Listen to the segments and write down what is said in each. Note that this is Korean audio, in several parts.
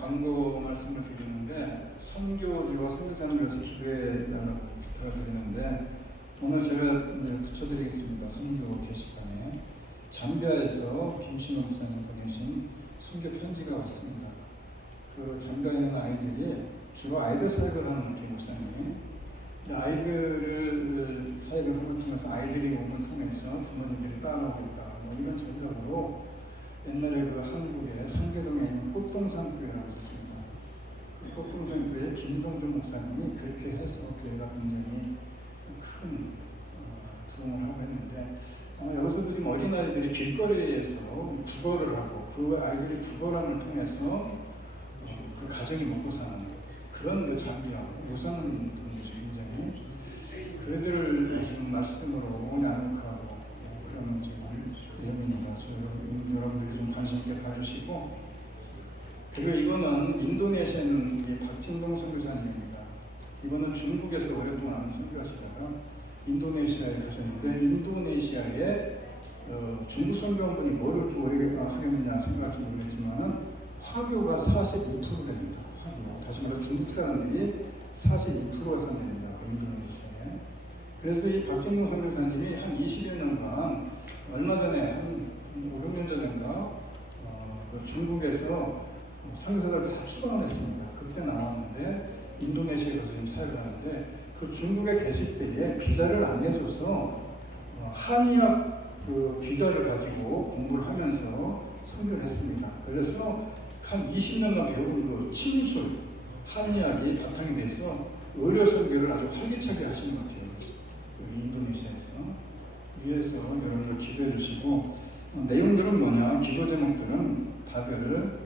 광고 말씀을 드리는데 선교지와 선교사님께서 기도에 들어드리는데 오늘 제가 붙여드리겠습니다. 선교 게시판에 잠비아에서 김신호 목사님 보내신 선교 편지가 왔습니다. 그 잠비아에 있는 아이들이 주로 아이들 사역을 하는 목사님이 아이들을 사역을 하는 통해서 아이들이 오는 통해서 부모님들이 따라오고 있다. 뭐 이런 전략으로 옛날에 그 한국의 상계동에 있는 꽃동산 교회라고 있었습니다. 그 꽃동산 교회 김동준 목사님이 그렇게 해서 교회가 굉장히 큰 부흥을 하고 했는데 여기서도 지금 어린아이들이 길거리에서 국어를 하고 그 아이들이 국어를 통해서 그 가정이 먹고 사는 그런 그 장비하고 유사한 분들이 굉장히 그들을 지금 말씀으로 나누고 그런 지금 내용입니다. 여러분들이 좀 관심 있게 봐주시고, 그리고 이거는 인도네시아에 있는 박진동 선교사님입니다. 이거는 중국에서 오랫동안 선교하시다가 인도네시아에 가셨는데 인도네시아에 중국 선교원분이 뭐를 이렇게 오래 하겠느냐 생각할지 모르겠지만 화교가 42% 됩니다. 화교. 다시 말해 중국 사람들이 42%가 산답니다. 인도네시아에. 그래서 이 박진동 선교사님이 한 20여 년간 얼마 전에 한 5, 6년 전인가 중국에서 선교사들 다 출강을 했습니다. 그때 나왔는데 인도네시아에 가서 지금 사역을 하는데 그 중국에 계실 때에 비자를 안 내줘서 한의학 그 비자를 가지고 공부를 하면서 선교를 했습니다. 그래서 한 20년간 배운 그 침술 한의학이 바탕이 돼서 의료 선교를 아주 활기차게 하시는 것 같아요. 여기 인도네시아에서. 위에서 여러분들 기도해 주시고, 내용들은 뭐냐, 기도 제목들은 다들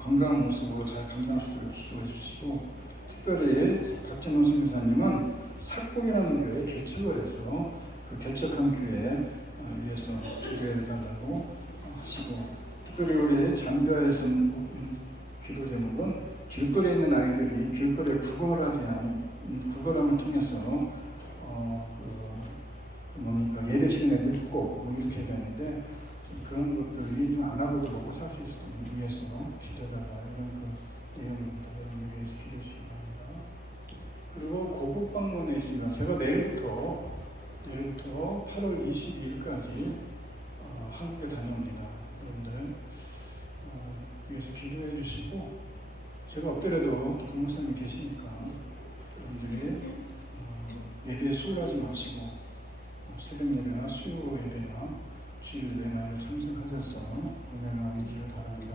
건강한 모습으로 잘 감당하시도록 기도해 주시고, 특별히 박진호 선교사님은 삭공이라는 교회에 개척을 해서 그 개척한 교회에 위해서 기도해 달라고 하시고, 특별히 우리 잠비아에서 기도 제목은 길거리에 있는 아이들이 길거리에 구걸함을 통해서 예배 시간에 듣고 뭐 이렇게 되는데 그런 것들이 좀 안 하고도 살 수 있기 위해서 기도해달라 이런 그 내용입니다. 여러분에 대해서 기도해 주시기 바랍니다. 그리고 고국 방문에 있습니다. 제가 내일부터 8월 22일까지 한국에 다녀옵니다. 여러분들 위해서 기도해 주시고, 제가 없더라도 부모님이 계시니까 여러분들이 예배에 소홀하지 마시고 새벽 예배나 수요 예배나 주일 예배나 참석하셔서 은혜를 나누기를 바랍니다.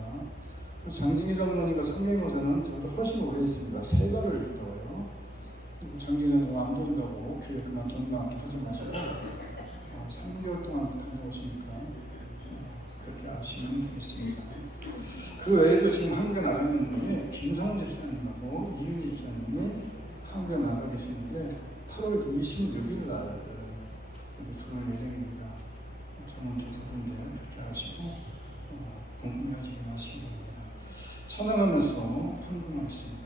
장진기 장로님과 성경모사는 저보다 훨씬 오래 있습니다. 3달을 있더라고요. 장진기는 안 보인다고 교회 그만둔다 하지 마시고 3개월 동안 다녀오시니까 그렇게 아시면 되겠습니다. 그 외에도 지금 한국에 나가 있는 분이 김상훈 집사님하고 이윤희 집사님이 한국에 나가 계시는데 8월 26일 날 들어올 예정입니다. 저는 두 분들 그렇게 하시고 궁금해하시기 마시기 바랍니다. 찬양하면서 헌금하겠습니다.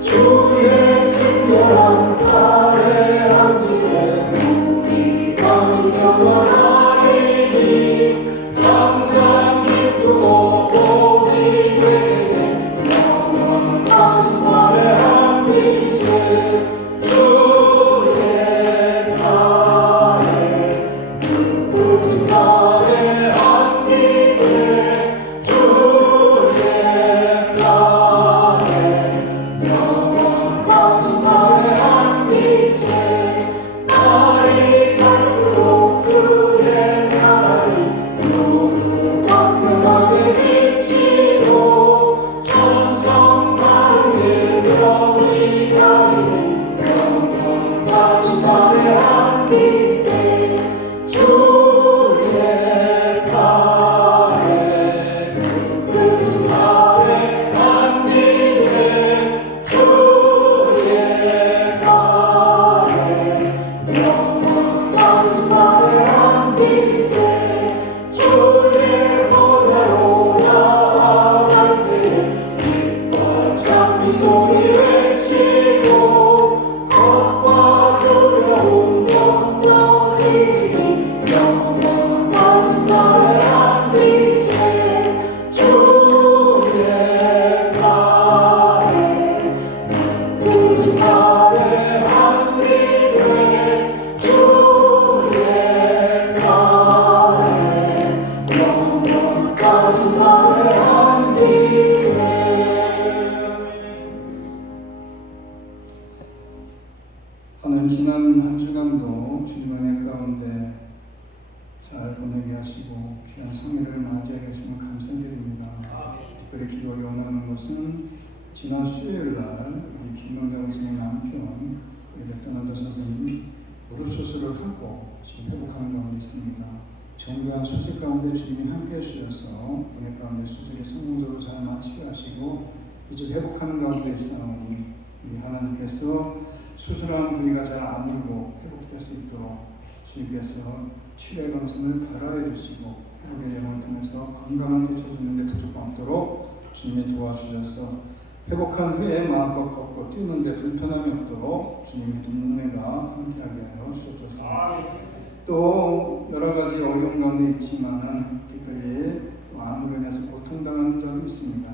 주의 친절한 아뢰한 빛에 우리 감격하리니 항상 기쁘고 복이 되네 영원하신 아뢰한 빛에 주의 나에 누구신 아뢰한 빛에 주의 나에 영원하신 아뢰한 빛에 날이 갈수록 주의 사랑이 모두 광명하게 비치고 천성 가르게 명이 가리니 영원하신 아뢰한 빛에 주의 나에 누구신 아뢰한 빛에 주의 나에 영원하신 아뢰한 빛에 주의 보좌로 나아갈 때에 기뻐 찬미 소리 외치고 겁과 두려움 없사 주간도 주님 은혜 가운데 잘 보내게 하시고 귀한 성회를 맞이하게 하시면 감사드립니다. 특별히 기도하기 원하는 것은 지난 수요일날 우리 김명장 선생님 남편 우리 백도나도 선생님 무릎 수술을 하고 지금 회복하는 가운데 있습니다. 정교한 수술 가운데 주님이 함께 해주셔서 은혜 가운데 수술이 성공적으로 잘 마치게 하시고 이제 회복하는 가운데 있사오니 우리 하나님께서 수술한 부위가 잘 아물고 회복될 수 있도록 주님께서 치료의 방송을 발화해 주시고 회복의 영을 통해서 건강을 되찾는 데 부족함 없도록 주님이 도와주셔서 회복한 후에 마음껏 걷고 뛰는데 불편함이 없도록 주님의 눈매가 함께하게 하여 주옵소서. 또 여러 가지 어려운 가운데 있지만은 특별히 암으로 인해서 고통당하는 점이 있습니다.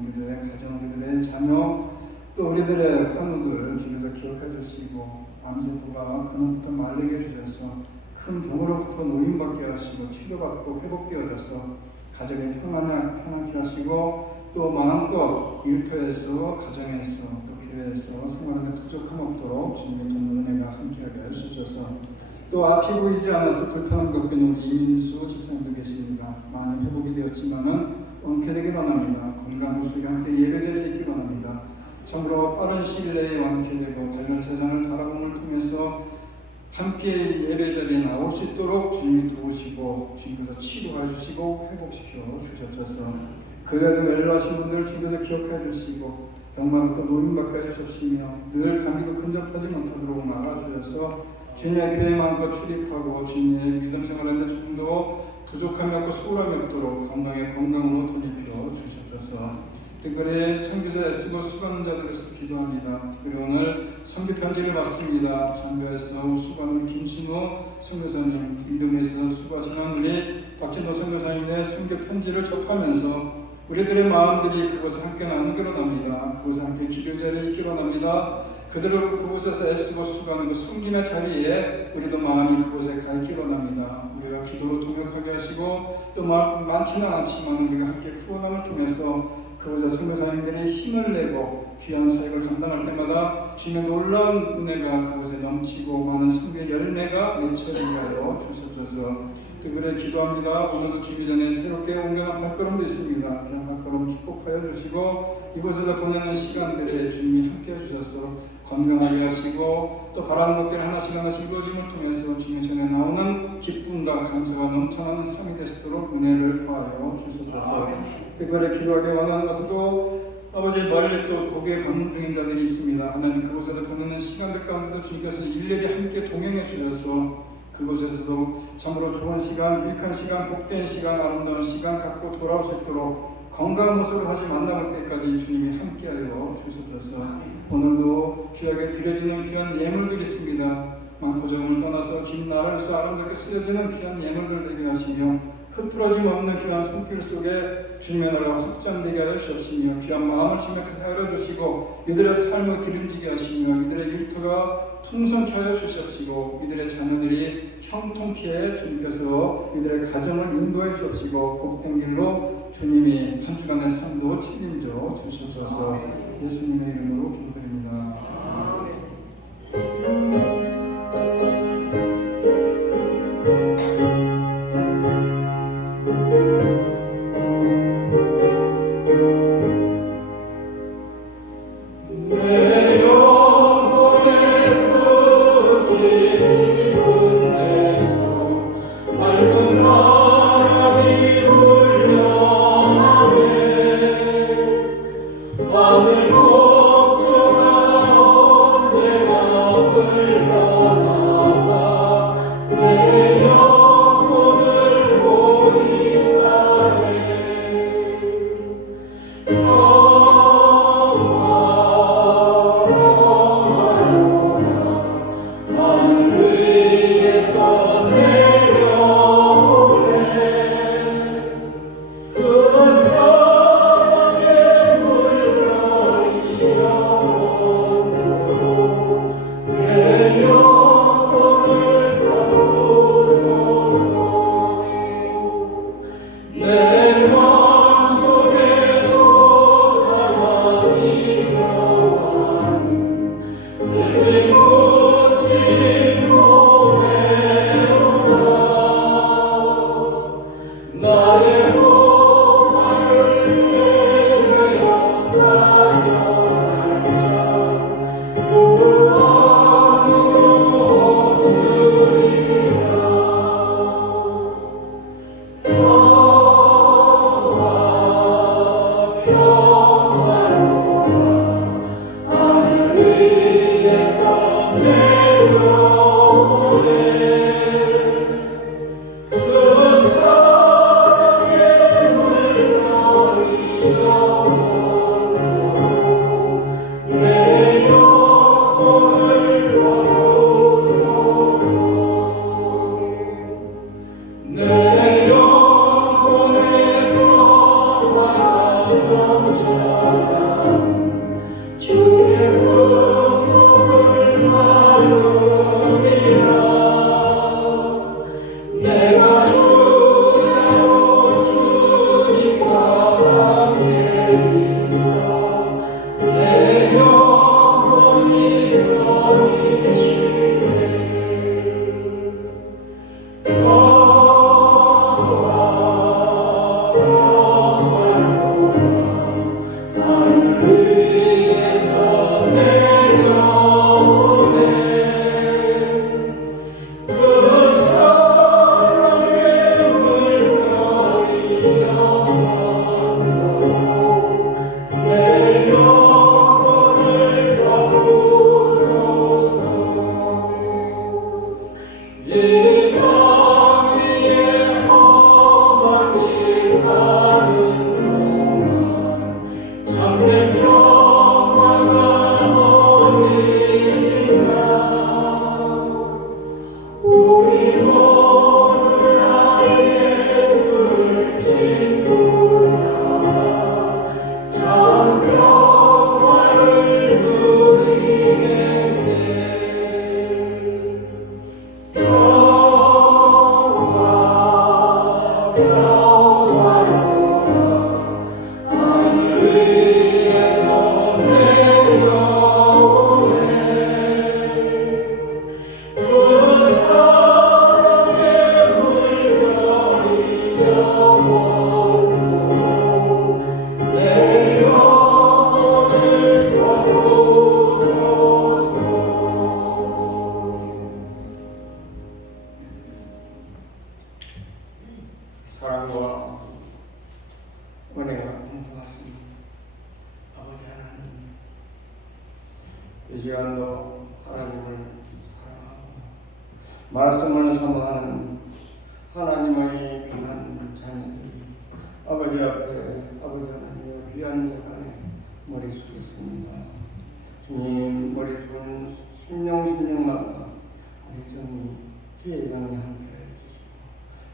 우리들의 가정, 우리들의 자녀, 또 우리들의 환우들 주께서 기억해 주시고 암세포가 근원부터 말리게 해주셔서 큰 병으로부터 노임받게 하시고 치료받고 회복되어져서 가정에 편안하게 하시고 또 마음껏 일터에서 가정에서 또 교회에서 생활하는 부족함 없도록 주님의 돕는 은혜가 함께하게 하셔서 또 앞이 보이지 않아서 불편함 겪는 우리 이민수 집사님도 계십니다. 많이 회복이 되었지만은 원쾌되기 바랍니다. 건강 모습과 함께 예배자리에 있기 바랍니다. 참으로 빠른 시일 내에 완쾌되고 밝은 세상을 바라봄을 통해서 함께 예배자리에 나올 수 있도록 주님이 도우시고 주님께서 치료해 주시고 회복시켜 주셨소서. 그래도 멜로하신 분들을 주께서 기억해 주시고 병마부터 노임받게 해주셨으며 늘 감기도 근접하지 못하도록 막아주셔서 주님의 교회 마음껏 출입하고 주님의 믿음 생활하는 데 조금 더 부족함이 없고 소홀함이 없도록 건강에 건강으로 돌입혀 주셔서 특별히 선교사 애쓰고 수고하는 자들에서 기도합니다. 특별히 오늘 선교 편지를 받습니다. 장교에서 수고하는 김신호 선교사님, 인도에서 수고하시는 우리 박진호 선교사님의 선교 편지를 접하면서 우리들의 마음들이 그곳에 함께 나누기로 합니다. 그곳에 함께 기도 자리에 있기로 합니다. 그들을 그곳에서 애쓰고 수고하는 그 섬김의 자리에 우리도 마음이 그곳에 가 있기로 합니다. 우리가 기도로 동역하게 하시고 또 많지는 않지만 우리가 함께 후원함을 통해서 그곳에 선교사님들이 힘을 내고 귀한 사역을 감당할 때마다 주님의 놀라운 은혜가 그곳에 넘치고 많은 선교의 열매가 맺혀지게 하여 주셔서 특별히 기도합니다. 오늘도 주기 전에 새롭게 옮겨난 발걸음도 있습니다. 귀한 발걸음 축복하여 주시고 이곳에서 보내는 시간들에 주님이 함께 해주셔서 건강하게 하시고 또 바라는 것들 하나씩 하나씩 이루어짐을 통해서 주님 전에 나오는 기쁨과 감사가 넘쳐나는 삶이 되시도록 은혜를 더하여 주셔서 특별히 기도하기 원하는 것은 또 아버지 멀리 또 거기에 방문 중인 자들이 있습니다. 하나님 그곳에서 보내는 시간들 가운데도 주님께서 일일이 함께 동행해 주셔서 그곳에서도 참으로 좋은 시간, 유익한 시간, 복된 시간, 아름다운 시간 갖고 돌아올 수 있도록 건강한 모습을 다시 만나볼 때까지 주님이 함께하여 주셔서 오늘도 귀하게 드려지는 귀한 예물들이 있습니다. 많고 적음을 떠나서 긴 나라에서 아름답게 쓰여지는 귀한 예물들 되게 하시며 흐트러짐 없는 귀한 손길 속에 주님의 나라가 확장되게 하여 주시며 귀한 마음을 지명케 하여 주시고 이들의 삶을 기름지게 하시며 이들의 일터가 풍성케 하여 주시옵시고 이들의 자녀들이 형통케 주님께서 이들의 가정을 인도해 주옵시고 복된 길로 주님이 한 주간의 삶도 책임져 주셔서 예수님의 이름으로 기도드립니다. 하늘 목조 사랑과 은혜가 풍성하신 아버지 하나님, 이 시간도 하나님을 사랑하고 말씀을 사모하는 하나님의 귀한 자녀들이 아버지 앞에 아버지 하나님의 귀한 재단에 머리 숙였습니다. 주님, 머리 숙은 심령마다 우리 정이 주의 영이 함께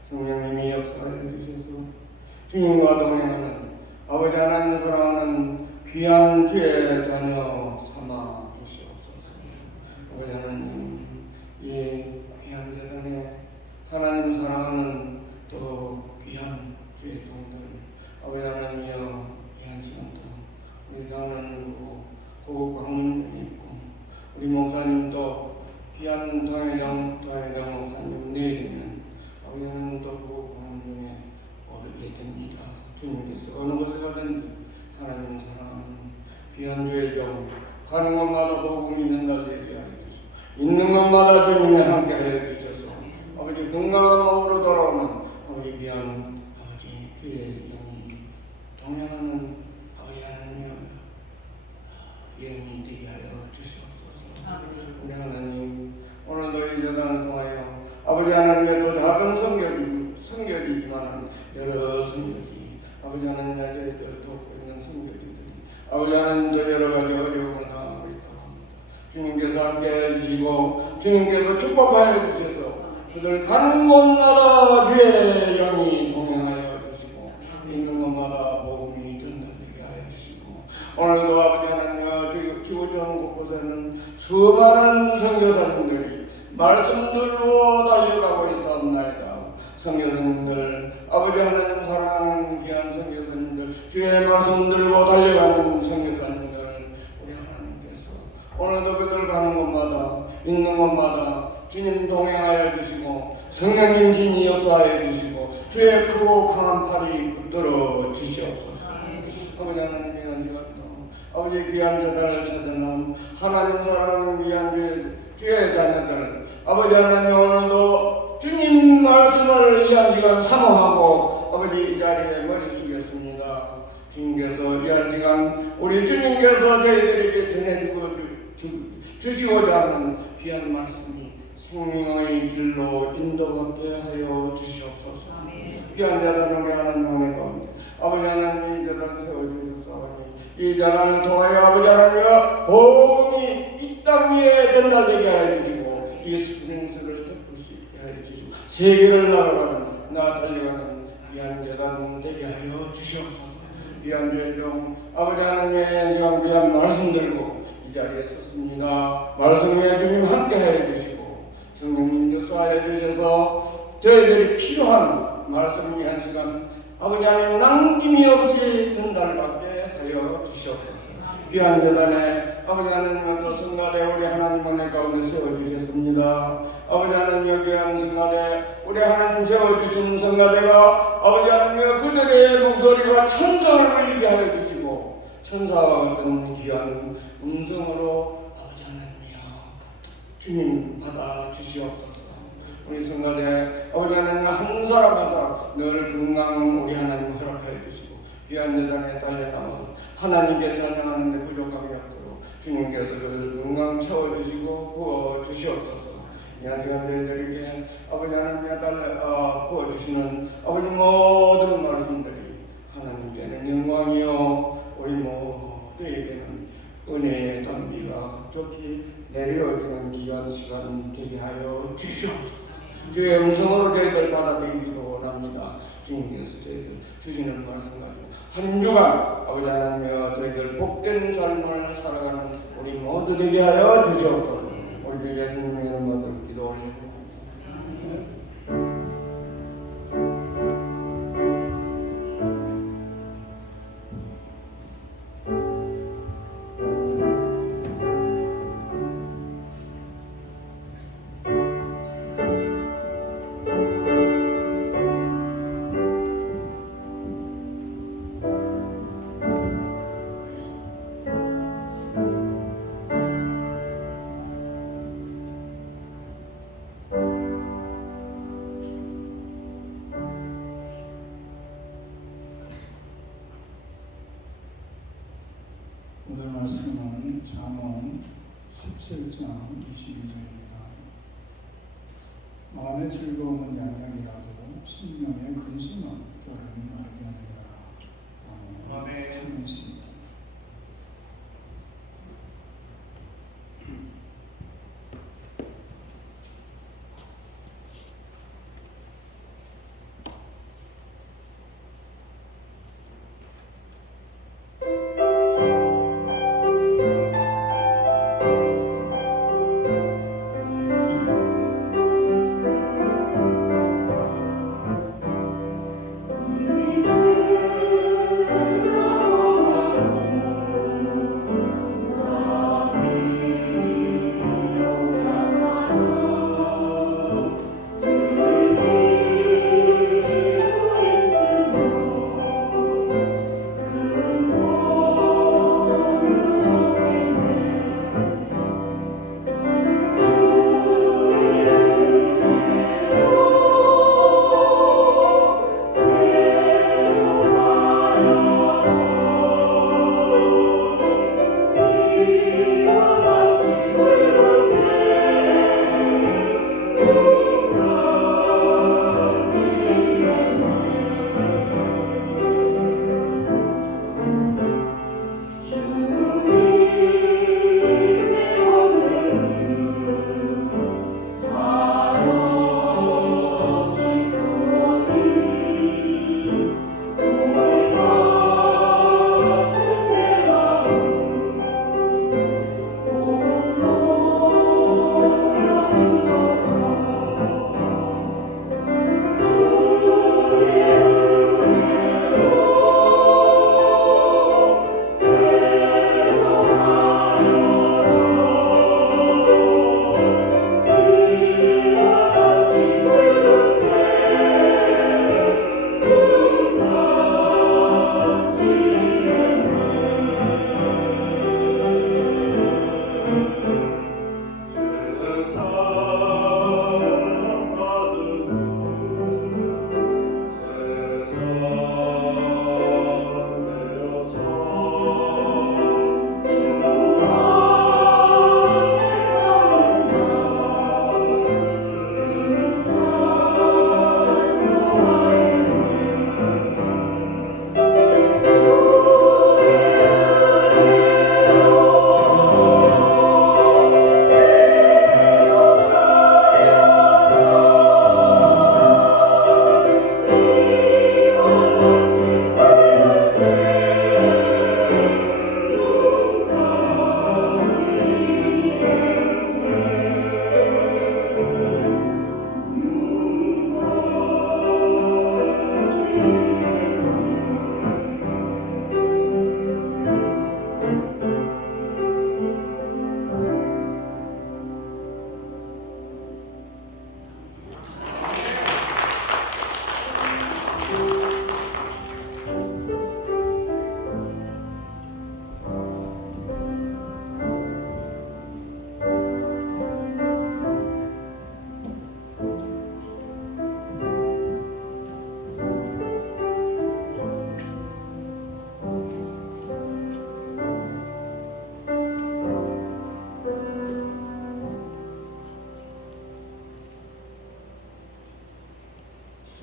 성령님이 역사해 주셔서 주님과 동행하는 아버지 하나님을 사랑하는 귀한 주의 자녀 삼아 주시옵소서. 아버지 하나님, 이 귀한 재단에 하나님 사랑하는 또 귀한 주의 종들 아버지 하나님이여 귀한 시간도 우리 하나님으로 고급 방문이 있고 우리 목사님도 귀한 당회장 목사님 내일이면 아버지는 또 그 공중에 오르게 됩니다. 주님께서 어느 곳에 가든 하나님 사랑하는 귀한 주의 종 가는 곳마다 복음이 있는다고 얘기하여 주시고 있는 곳마다 주님이 함께하여 주셔서 아버지 건강한 몸으로 돌아오는 우리 귀한 아버지 주의 영이 동행하는 아버지 하나님의 영이 되게 하여 주시옵소서. 우리 하나님 오늘도 이 전당을 통하여 아버지 하나님의 또 작은 성결이지만 여러 성결이 아버지 하나님의 저희들 돕고 있는 성결이들이 아버지 하나님도 여러 가지 어려움을 당하고 있다고 합니다. 주님께서 함께 해주시고 주님께서 축복하여 주셔서 그들 가는 곳마다 주의 영이 동행하여 주시고 있는 곳마다 복음이 전달되게 하여 주시고 오늘도 아버지 하나님과 지구촌 곳곳에는 수많은 선교사님들이 말씀들로 달려가고 있사옵나이다. 선교사님들, 아버지 하나님 사랑하는 귀한 선교사님들, 주의 말씀 들고 달려가는 선교사님들, 우리 하나님께서 오늘도 그들 가는 곳마다 있는 곳마다 주님 동행하여 주시고 성령님 진이 역사하여 주시고 주의 크고 강한 팔이 붙들어 주시옵소서. 아버지 하나님 귀한 시간도 아버지 귀한 자들을 찾아놓은 하나님 사랑하는 귀한 주의 자녀들 아버지 하나님 오늘도 주님 말씀을 이한 시간 사모하고 아버지 이 자리에 머리 숙였습니다. 주님께서 이한 시간 우리 주님께서 저희들에게 주시고자 하는 귀한 말씀이 생명의 길로 인도받게 하여 주시옵소서. 귀한 자들은 우리 하나님 은혜 가운데 아버지 하나님 이 자단을 세워주셨사오니 이 자단을 통하여 아버지 하나님과 복음이 이 땅 위에 전달되게 하여 주시고 이 스프링스를 덮을 수 있게 하여 주시고 세계를 날아가는 달려가는 귀한 재단 되게 하여 주시옵소서. 귀한 죄종 아버지 하나님의 시간 귀한 말씀 들고 이 자리에 섰습니다. 말씀 위에 주님 함께 하여 주시고 성령님 역사하여 주셔서 저희들이 필요한 말씀 위한 시간 아버지 하나님 남김이 없이 전달받게 하여 주시옵소서. 귀한 재단에 아버지 하나님은 또 성가대 우리 하나님 은혜 가운데 세워주셨습니다. 아버지 하나님의 귀한 성가대 우리 하나님 세워주신 성가대가 아버지 하나님의 그들의 목소리가 천성을 울리게 하여 주시고 천사와 같은 귀한 음성으로 아버지 하나님이여 주님 받아 주시옵소서. 우리 성가대 아버지 하나님 한 사람 한 사람 늘 건강 우리 하나님 허락하여 주시고 귀한 재단에 달려나와 하나님께 찬양하는 데 부족함이 없도록 주님께서 그를 건강 채워주시고 부어주시옵소서. 이 시간 저희들에게 시간 되게 하여 주시옵소서. 주의 음성으로 저희들 받아들이기를 원합니다. 주님께서 저희들 주시는 말씀 가지고 한 주간 아버지 하나님여 저희들 복된 삶을 살아가는 우리 모두 되게 하여 주시옵소서. 우리 주 예수님의 이름으로 기도 올리고 오늘 말씀은 잠언 17장 22절입니다. 마음의 즐거움은 양양이라도 심령의 근심은 뼈를 마르게 하느니라. 아멘. 찬송입니다.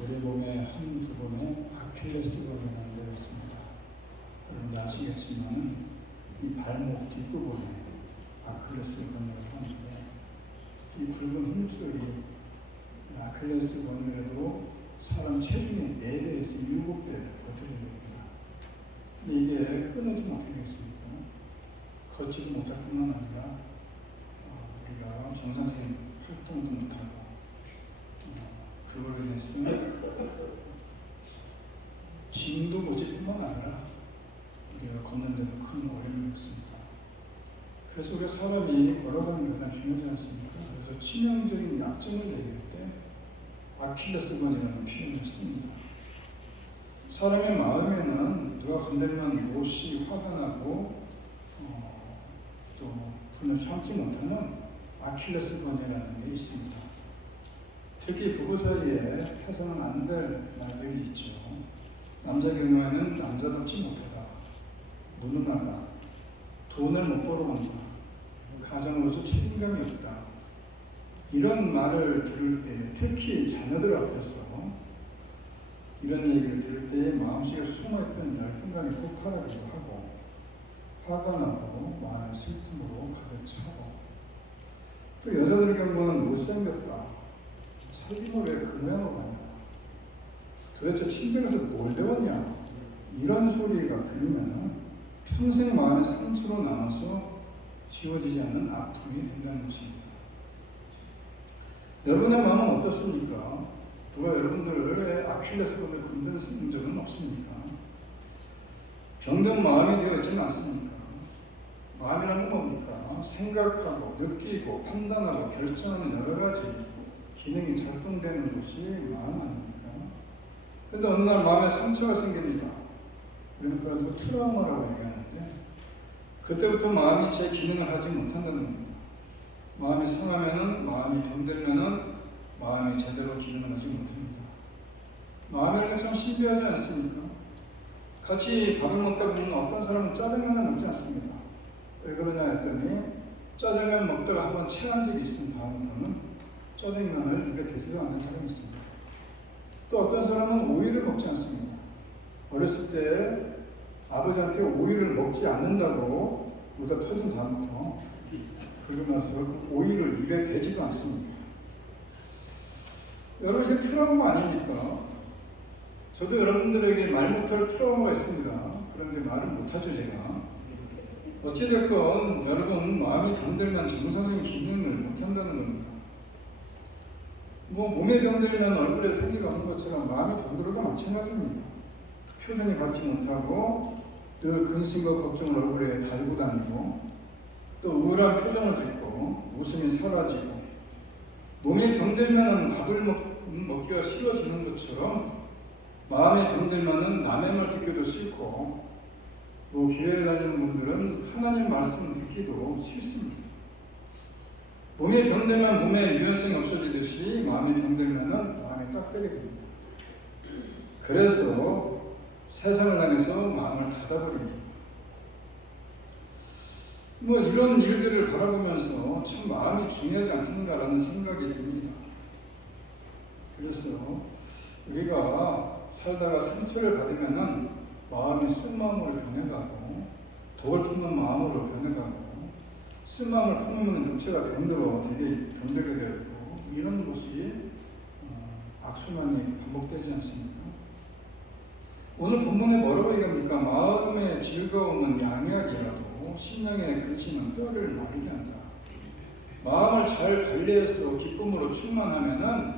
우리 몸에 한두 번의 아킬레스건이 되어 있습니다. 여러분도 아시겠지만 이 발목 뒷부분에 아킬레스건이라고 하는데 이 굵은 힘줄이 아킬레스 건이라도 사람 체중의 4배에서 7배를 버텨준답니다. 근데 이게 끊어지면 어떻게 되겠습니까? 걷지도 못할 뿐만 아니라 우리가 정상적인 활동도 못하고 그걸로 인해서 짐도 못질 뿐만 아니라 우리가 걷는데도 큰 어려움이 있습니다. 그래서 우리가 사람이 걸어가는 게 가장 중요하지 않습니까? 그래서 치명적인 약점을 얘기할 때 아킬레스건이라는 표현을 씁니다. 사람의 마음에는 누가 건드리면 몹시 화가 나고 또 분을 참지 못하는 아킬레스건이라는 게 있습니다. 특히 부부 사이에 해서는 안 될 말들이 있죠. 남자 경우에는 남자답지 못하다, 무능하다, 돈을 못 벌어온다, 가정으로서 책임감이 없다. 이런 말을 들을 때, 특히 자녀들 앞에서 이런 얘기를 들을 때 마음속에 숨어있던 열등감이 폭발하기도 하고 화가 나고 마음의 슬픔으로 가득 차고 또 여자들 경우는 못생겼다, 살림을 왜 그 모양으로 하냐, 도대체 친정에서 뭘 배웠냐, 이런 소리가 들리면 평생 마음의 상처로 남아서 지워지지 않는 아픔이 된다는 것입니다. 여러분의 마음은 어떻습니까? 누가 여러분들의 아킬레스건을 건드는 적은 없습니까? 병든 마음이 되어 있지는 않습니까? 마음이란 건 뭡니까? 생각하고 느끼고 판단하고 결정하는 여러 가지 기능이 작동되는 것이 마음 아닙니까? 그런데 어느 날 마음에 상처가 생깁니다. 그러니까 트라우마라고 얘기하는데 그때부터 마음이 제 기능을 하지 못한다는 겁니다. 마음이 상하면은, 마음이 병들면은 마음이 제대로 기능을 하지 못합니다. 마음이라는 게 참 신비하지 않습니까? 같이 밥을 먹다 보면 어떤 사람은 짜장면을 먹지 않습니다. 왜 그러냐 했더니 짜장면 먹다가 한번 체한 적이 있은 다음부터는 짜장면을 입에 대지도 않는 사람이 있습니다. 또 어떤 사람은 오이를 먹지 않습니다. 어렸을 때 아버지한테 오이를 먹지 않는다고 의사 터진 다음부터 그러고 나서 그 오이를 입에 대지도 않습니다. 여러분 이게 트라우마 아닙니까? 저도 여러분들에게 말 못할 트라우마가 있습니다. 그런데 말을 못하죠 제가. 어찌됐건 여러분 마음이 병들면 정상적인 기능을 못한다는 겁니다. 몸에 병들면 얼굴에 생기가 없는 것처럼 마음이 병들어도 마찬가지입니다. 표정이 밝지 못하고 늘 근심과 걱정을 얼굴에 달고 다니고 또 우울한 표정을 짓고 웃음이 사라지고 몸이 병들면 밥을 먹기가 싫어지는 것처럼 마음이 병들면 남의 말 듣기도 싫고 또 교회에 다니는 분들은 하나님 말씀 듣기도 싫습니다. 몸이 병들면 몸에 유연성이 없어지듯이 마음이 병들면 마음이 딱되게 됩니다. 그래서 세상을 향해서 마음을 닫아버립니다. 이런 일들을 바라보면서 참 마음이 중요하지 않겠는가라는 생각이 듭니다. 그래서 우리가 살다가 상처를 받으면 마음이 쓴 마음으로 변해가고 독을 품는 마음으로 변해가고 쓴 마음을 품으면 육체가 병들게 되고 이런 것이 악순환이 반복되지 않습니까? 오늘 본문에 뭐라고 얘기합니까? 마음의 즐거움은 양약이라고 심령의 근심은 뼈를 마르게 한다. 마음을 잘 관리해서 기쁨으로 충만하면은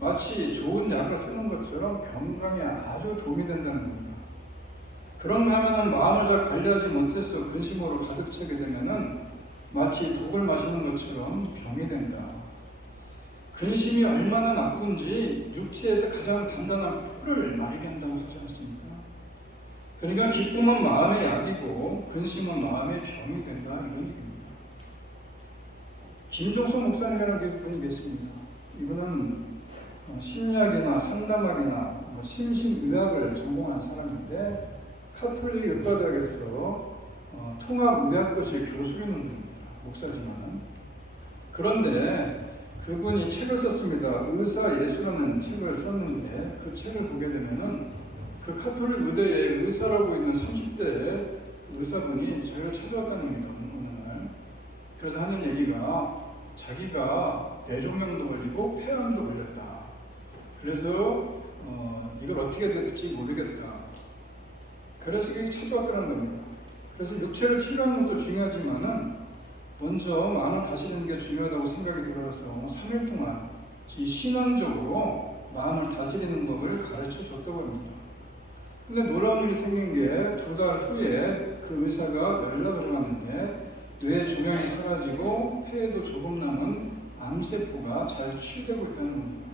마치 좋은 약을 쓰는 것처럼 건강에 아주 도움이 된다는 겁니다. 그런가 하면 마음을 잘 관리하지 못해서 근심으로 가득 차게 되면은 마치 독을 마시는 것처럼 병이 된다. 근심이 얼마나 나쁜지 육체에서 가장 단단한 뼈를 마르게 한다고 하지 않습니까? 그러니까 기쁨은 마음의 약이고 근심은 마음의 병이 된다 이런 얘기입니다. 김종수 목사님이라는 분이 계십니다. 이분은 심리학이나 상담학이나 심신의학을 전공한 사람인데 카톨릭 의과대학에서 통합의학고시 교수님입니다. 목사지만 그런데 그분이 책을 썼습니다. 의사 예수라는 책을 썼는데 그 책을 보게 되면은 그 카톨릭 의대에 의사라고 있는 30대 의사분이 저를 찾아왔다는 겁니다. 오늘. 그래서 하는 얘기가 자기가 뇌종양도 걸리고 폐암도 걸렸다. 그래서 이걸 어떻게 될지 모르겠다. 그래서 그게 찾아왔다는 겁니다. 그래서 육체를 치료하는 것도 중요하지만은 먼저 마음을 다스리는 게 중요하다고 생각이 들어서 3일 동안 이 신앙적으로 마음을 다스리는 법을 가르쳐 줬다고 합니다. 근데 놀라운 일이 생긴 게 2달 후에 그 의사가 연락을 하는데 뇌 종양이 사라지고 폐에도 조금 남은 암세포가 잘 치유되고 있다는 겁니다.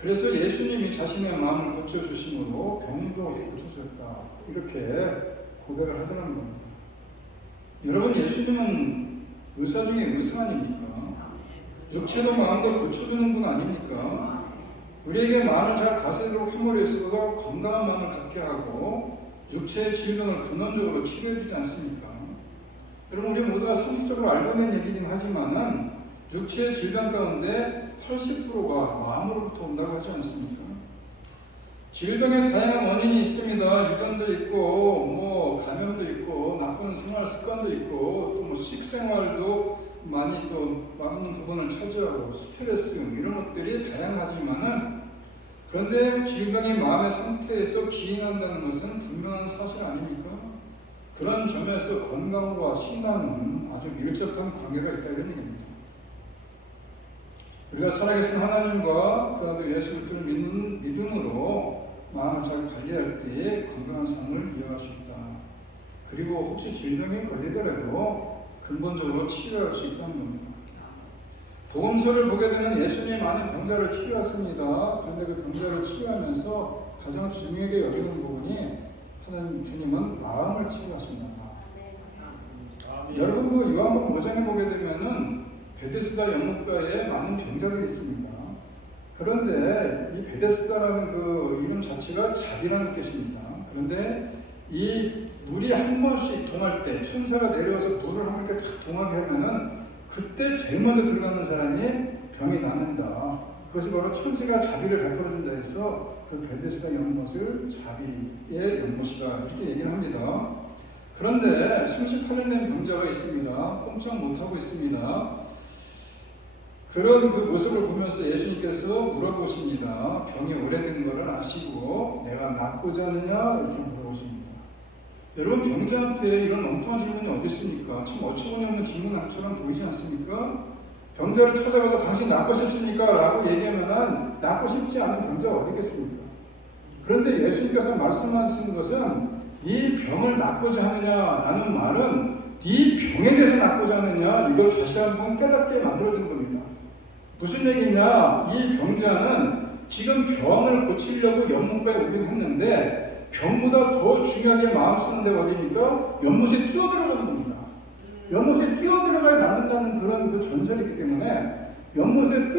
그래서 예수님이 자신의 마음을 고쳐주심으로 병도 고쳐줬다. 이렇게 고백을 하더라는 겁니다. 여러분, 예수님은 의사 중에 의사 아닙니까? 육체도 마음도 고쳐주는 분 아닙니까? 우리에게 마음을 잘 다스리도록 함으로 있어서 건강한 마음을 갖게 하고 육체의 질병을 근원적으로 치료해주지 않습니까? 여러분, 우리 모두가 상식적으로 알고 있는 얘기긴 하지만은 육체의 질병 가운데 80%가 마음으로부터 온다고 하지 않습니까? 질병에 다양한 원인이 있습니다. 유전도 있고, 감염도 있고, 나쁜 생활 습관도 있고, 또 식생활도 많이 또 많은 부분을 차지하고, 스트레스 이런 것들이 다양하지만은 그런데 질병이 마음의 상태에서 기인한다는 것은 분명한 사실 아닙니까? 그런 점에서 건강과 신앙은 아주 밀접한 관계가 있다 이런 얘기입니다. 우리가 살아계신 하나님과 그 아들 예수 그리스도를 믿는 믿음으로 마음을 잘 관리할 때에 건강한 삶을 이어갈 수 있다. 그리고 혹시 질병에 걸리더라도 근본적으로 치료할 수 있다는 겁니다. 복음서를 보게 되면 예수님이 많은 병자를 치유했습니다. 그런데 그 병자를 치유하면서 가장 중요하게 여기는 부분이 하나님 주님은 마음을 치유하신다. 여러분 그 요한복음 5장에 보게 되면은 베데스다 연못가에 많은 병자들이 있습니다. 그런데 이 베데스다라는 그 이름 자체가 자비라는 뜻입니다. 그런데 이 물이 한 번씩 동할 때 천사가 내려와서 물을 한 번씩 탁 동하게 하면은 그때 제일 먼저 들어가는 사람이 병이 낫는다. 그것이 바로 천사가 자비를 베풀어준다 해서 그 베데스다 연못을 자비의 연못이다 이렇게 얘기를 합니다. 그런데 38년 된 병자가 있습니다. 꼼짝 못하고 있습니다. 그런 그 모습을 보면서 예수님께서 물어보십니다. 병이 오래된 것을 아시고 내가 낫고자 하느냐 이렇게 물어보십니다. 여러분 병자한테 이런 엉뚱한 질문이 어디 있습니까? 참 어처구니없는 질문처럼 보이지 않습니까? 병자를 찾아가서 당신 낫고 싶습니까? 라고 얘기하면 낫고 싶지 않은 병자가 어디 있겠습니까? 그런데 예수님께서 말씀하시는 것은 네 병을 낫고자 하느냐라는 말은 네 병에 대해서 낫고자 하느냐 이걸 다시 한번 깨닫게 만들어주는 겁니다. 무슨 얘기냐? 이 병자는 지금 병을 고치려고 연못가에 오긴 했는데 병보다 더 중요하게 마음 쓰는 데가 어디입니까? 연못에 뛰어들어가는 겁니다. 연못에 뛰어들어가야 낫는다는 그런 그 전설이 있기 때문에 연못에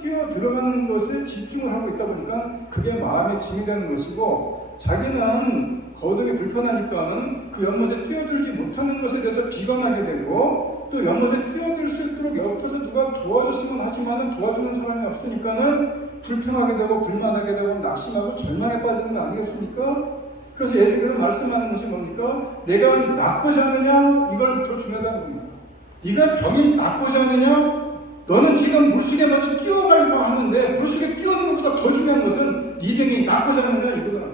뛰어들어가는 것에 집중을 하고 있다 보니까 그게 마음에 짐이 되는 것이고 자기는 거동이 불편하니까는 그 연못에 뛰어들지 못하는 것에 대해서 비관하게 되고 또 연못에 뛰어들 수 있도록 옆에서 누가 도와줬으면 하지만 도와주는 사람이 없으니까는 불평하게 되고 불만하게 되고 낙심하고 절망에 빠지는 거 아니겠습니까? 그래서 예수님께서 말씀하는 것이 뭡니까? 내가 낫고자 하느냐? 이걸 더 중요하다는 겁니다. 네가 병이 낫고자 하느냐? 너는 지금 물속에 먼저 뛰어가려고 하는데 물속에 뛰어드는 것보다 더 중요한 것은 네 병이 낫고자 하느냐? 이거다.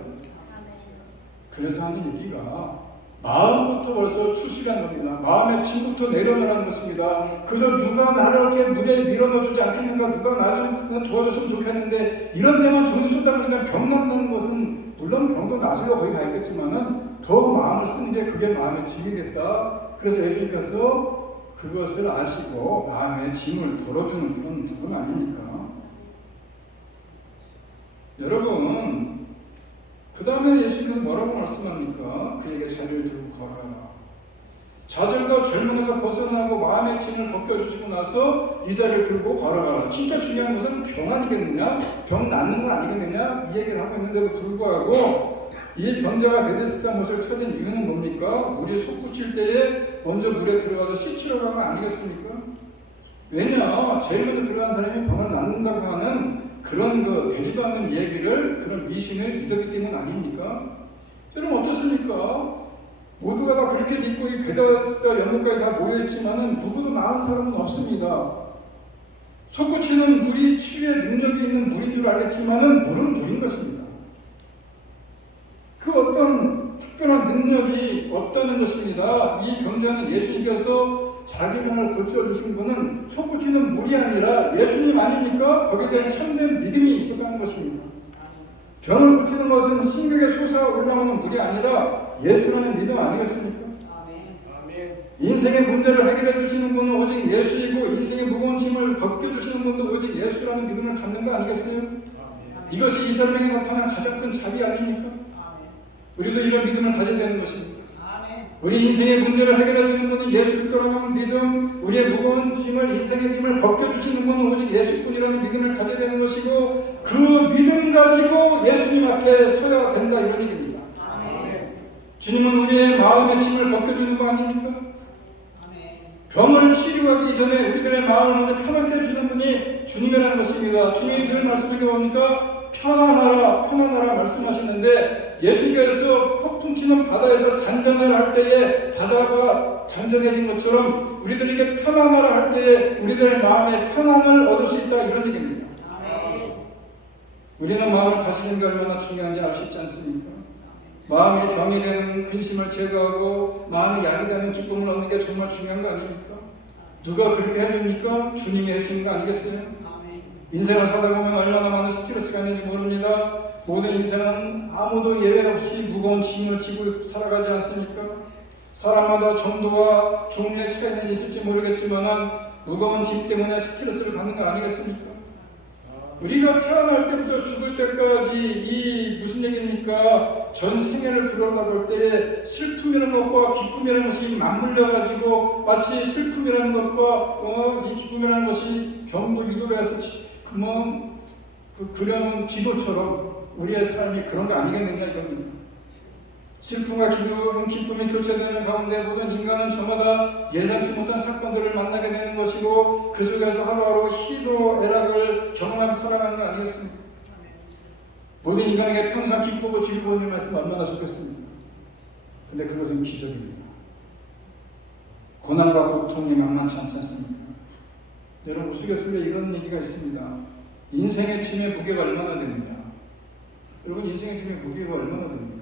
그래서 하는 얘기가 마음부터 벌써 출시한 겁니다. 마음의 짐부터 내려놓으라는 것입니다. 그저 누가 나를 이렇게 무대에 밀어넣어주지 않겠는가, 누가 나 좀 도와줬으면 좋겠는데 이런 데만 돈을 쏟다 보니까 병 난다는 것은 물론 병도 나중에 거의 가 있겠지만은 더 마음을 쓰는 게 그게 마음의 짐이 됐다. 그래서 예수님께서 그것을 아시고 마음의 짐을 덜어주는 그런 부분 아닙니까? 여러분 그 다음에 예수님께서 뭐라고 말씀합니까? 그에게 자리를 들고 걸어가라. 좌절과 절망에서 벗어나고 마음의 짐을 벗겨주시고 나서 이 자리를 들고 걸어가라. 진짜 중요한 것은 병 아니겠느냐? 병 낫는 건 아니겠느냐? 이 얘기를 하고 있는데도 불구하고 이 병자가 베데스다 못을 찾은 이유는 뭡니까? 물이 솟구칠 때에 먼저 물에 들어가서 씻으러 간 거 아니겠습니까? 왜냐? 제일 먼저 들어간 사람이 병을 낫는다고 하는 그런 그 되지도 않는 얘기를 그런 미신을 믿었기 때문 아닙니까? 여러분 어떻습니까? 모두가 다 그렇게 믿고 이 베다스다 연못까지 다 모여있지만은 누구도 나은 사람은 없습니다. 솟구치는 물이 치유의 능력이 있는 물인 줄 알겠지만은 물은 물인 것입니다. 그 어떤 특별한 능력이 없다는 것입니다. 이 병자는 예수님께서 자기 병을 고쳐주신 분은 솟구치는 물이 아니라 예수님 아닙니까? 거기에 대한 참된 믿음이 있었다는 것입니다. 병을 고치는 것은 신경에 솟아 올라오는 물이 아니라 예수라는 믿음 아니겠습니까? 아멘. 인생의 문제를 해결해 주시는 분은 오직 예수이고 인생의 무거운 짐을 벗겨주시는 분도 오직 예수라는 믿음을 갖는 거 아니겠어요? 아멘. 이것이 이 설명에 나타난 가장 큰 자비 아닙니까? 우리도 이런 믿음을 가져야 되는 것입니다. 우리 인생의 문제를 해결해 주는 분은 예수 그리스도라는 믿음, 우리의 무거운 짐을 인생의 짐을 벗겨주시는 분은 오직 예수뿐이라는 믿음을 가져야 되는 것이고 그 믿음 가지고 예수님 앞에 서야 된다 이런 얘기입니다. 주님은 우리의 마음의 짐을 벗겨주는 거 아닙니까? 병을 치료하기 전에 우리들의 마음을 먼저 편하게 해주는 분이 주님이라는 것입니다. 주님이 늘 말씀을 해보니까 편안하라 편안하라 말씀하시는데 예수님께서 폭풍 치는 바다에서 잔잔하라 할 때에 바다가 잔잔해진 것처럼 우리들에게 편안하라 할 때에 우리들의 마음에 편안을 얻을 수 있다 이런 얘기입니다. 우리는 마음을 다스리는 게 얼마나 중요한지 알 수 있지 않습니까? 마음이 병이 되는 근심을 제거하고 마음이 약이 되는 기쁨을 얻는 게 정말 중요한 거 아닙니까? 누가 그렇게 해줍니까? 주님이 해주는 거 아니겠어요? 인생을 살다 보면 얼마나 많은 스트레스가 있는지 모릅니다. 모든 인생은 아무도 예외 없이 무거운 짐을 지고 살아가지 않습니까? 사람마다 정도와 종류의 차이는 있을지 모르겠지만 무거운 짐 때문에 스트레스를 받는 거 아니겠습니까? 우리가 태어날 때부터 죽을 때까지 이 무슨 얘기입니까? 전 생애를 들어다볼 때 슬픔이라는 것과 기쁨이라는 것이 맞물려가지고 마치 슬픔이라는 것과 이 기쁨이라는 것이 병도 유도해서 그려놓은 지도처럼 우리의 삶이 그런 거 아니겠느냐 이겁니다. 슬픔과 기쁨이 교체되는 가운데 모든 인간은 저마다 예상치 못한 사건들을 만나게 되는 것이고 그 속에서 하루하루 희노애락을 경험하며 살아가는 거 아니겠습니까? 모든 인간에게 평생 기쁘고 즐거운 일 말씀 얼마나 좋겠습니까? 근데 그것은 기적입니다. 고난과 고통이 만만치 않지 않습니까? 여러분 우스갯소리에 이런 얘기가 있습니다. 인생의 짐의 무게가 얼마나 되느냐? 여러분 인생의 짐의 무게가 얼마나 됩니까?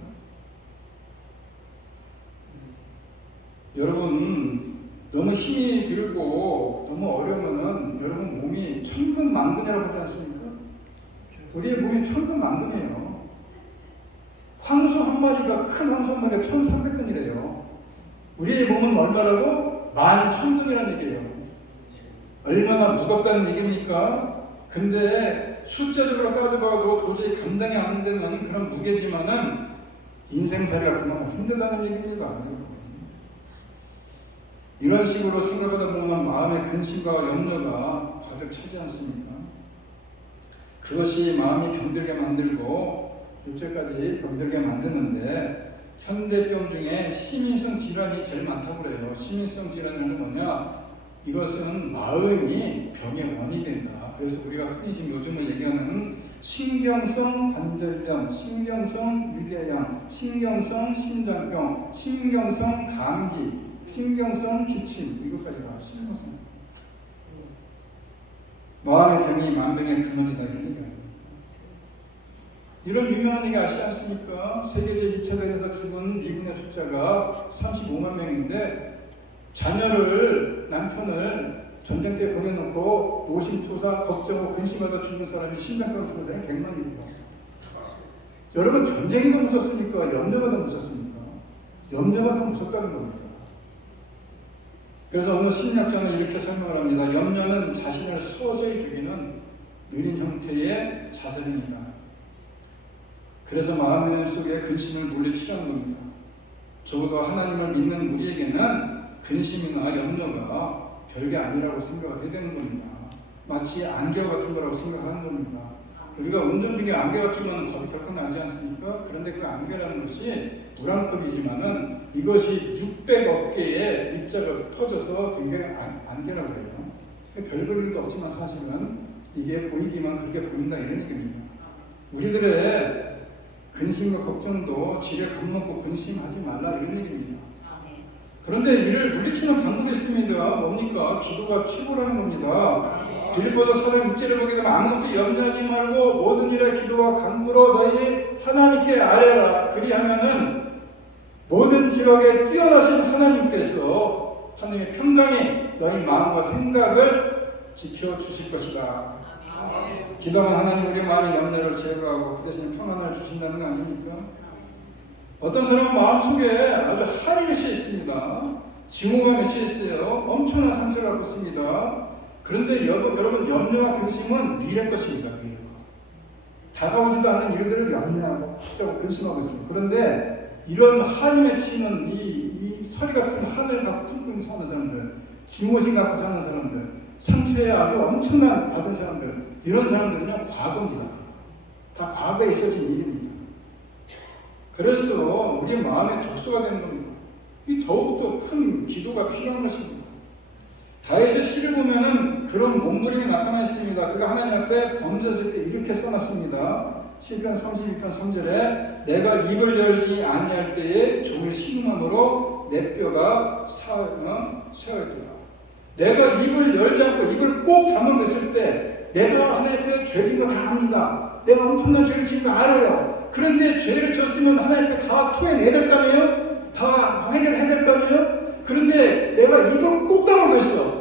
여러분 너무 힘이 들고 너무 어려우면은 여러분 몸이 천근만근이라고 하지 않습니까? 우리의 몸이 천근만근이에요. 황소 한 마리가 큰 황소 한 마리가 1300근이래요. 우리의 몸은 얼마라고? 11,000근이라는 얘기예요. 얼마나 무겁다는 얘기입니까? 근데 숫자적으로 따져봐도 도저히 감당이 안 되는 그런 무게지만은 인생살이가 그만큼 힘들다는 얘기입니다. 이런 식으로 생각하다 보면 마음의 근심과 염려가 가득 차지 않습니까? 그것이 마음이 병들게 만들고 육체까지 병들게 만드는데 현대병 중에 심인성 질환이 제일 많다고 그래요. 심인성 질환은 뭐냐? 이것은 마음이 병의 원인이 된다. 그래서 우리가 흔히 지금 요즘에 얘기하는 신경성 관절염, 신경성 유대염, 신경성 심장병, 신경성 감기, 신경성 기침, 이것까지 다 신경성. 마음의 병이 만병의 근원이다 이런 얘기가 아닙니까? 이런 유명한 얘기 아시지 않습니까? 세계 제2차 대전에서 죽은 미군의 숫자가 35만 명인데 자녀를 남편을 전쟁 때 보내놓고 노심초사 걱정하고 근심하다 죽는 사람이 심장병 죽은 사람이 100만이에요. 여러분 전쟁이 더 무섭습니까? 염려가 더 무섭습니까? 염려가 더 무섭다는 겁니다. 그래서 어느 심리학자는 이렇게 설명을 합니다. 염려는 자신을 서서히 죽이는 느린 형태의 자살입니다. 그래서 마음 속에 근심을 물리치라는 겁니다. 적어도 하나님을 믿는 우리에게는 근심이나 염려가 별게 아니라고 생각을 해야 되는 겁니다. 마치 안개와 같은 거라고 생각하는 겁니다. 우리가 운전 중에 안개가 끼면 겁이 덜컥 나지 않습니까? 그런데 그 안개라는 것이 물 한 컵이지만은 이것이 600억 개의 입자가 터져서 된 게 안개라고 해요. 별볼 일도 없지만 사실은 이게 보이기만 그렇게 보인다 이런 얘기입니다. 우리들의 근심과 걱정도 지레 겁먹고 근심하지 말라 이런 얘기입니다. 그런데 이를 물리치는 방법이 있습니다. 뭡니까? 기도가 최고라는 겁니다. 빌립보서 4장 6절에 보게 되면 아무것도 염려하지 말고 모든 일에 기도와 간구로 너희 하나님께 아뢰라. 그리하면은 모든 지각에 뛰어나신 하나님께서 하나님의 평강이 너희 마음과 생각을 지켜주실 것이다. 기도하면 하나님 우리 마음의 염려를 제거하고 그 대신 평안을 주신다는 거 아닙니까? 어떤 사람은 마음속에 아주 한이 맺혀 있습니다. 증오가 맺혀 있어요. 엄청난 상처를 받고 있습니다. 그런데 여러분 염려와 근심은 미래 것입니다. 미래가. 다가오지도 않는 일들을 염려하고 걱정하고 근심하고 있습니다. 그런데 이런 한이 맺히는 이 서리 같은 한을 갖고 품고 사는 사람들, 증오심 갖고 사는 사람들, 상처에 아주 엄청난 받은 사람들, 이런 사람들은요 과거입니다. 다 과거에 있어진 일입니다. 그래서 우리 마음의 독소가 되는 겁니다. 이 더욱더 큰 기도가 필요한 것입니다. 다윗의 시를 보면은 그런 몸부림이 나타나 있습니다. 그가 하나님 앞에 범죄했을 때 이렇게 써놨습니다. 시편 32편 3절에 내가 입을 열지 아니할 때에 종의 신음함으로 내 뼈가 쇠하였도다. 내가 입을 열지 않고 입을 꼭 다물고 있을 때 내가 하나님 앞에 죄진 거 다 압니다. 내가 엄청난 죄를 지은 거 알아요. 그런데 죄를 졌으면 하나님 앞에 다 토해내야 될 거 아니에요? 다 해결해야 될 거 아니에요? 그런데 내가 입을 꼭 다물고 있어.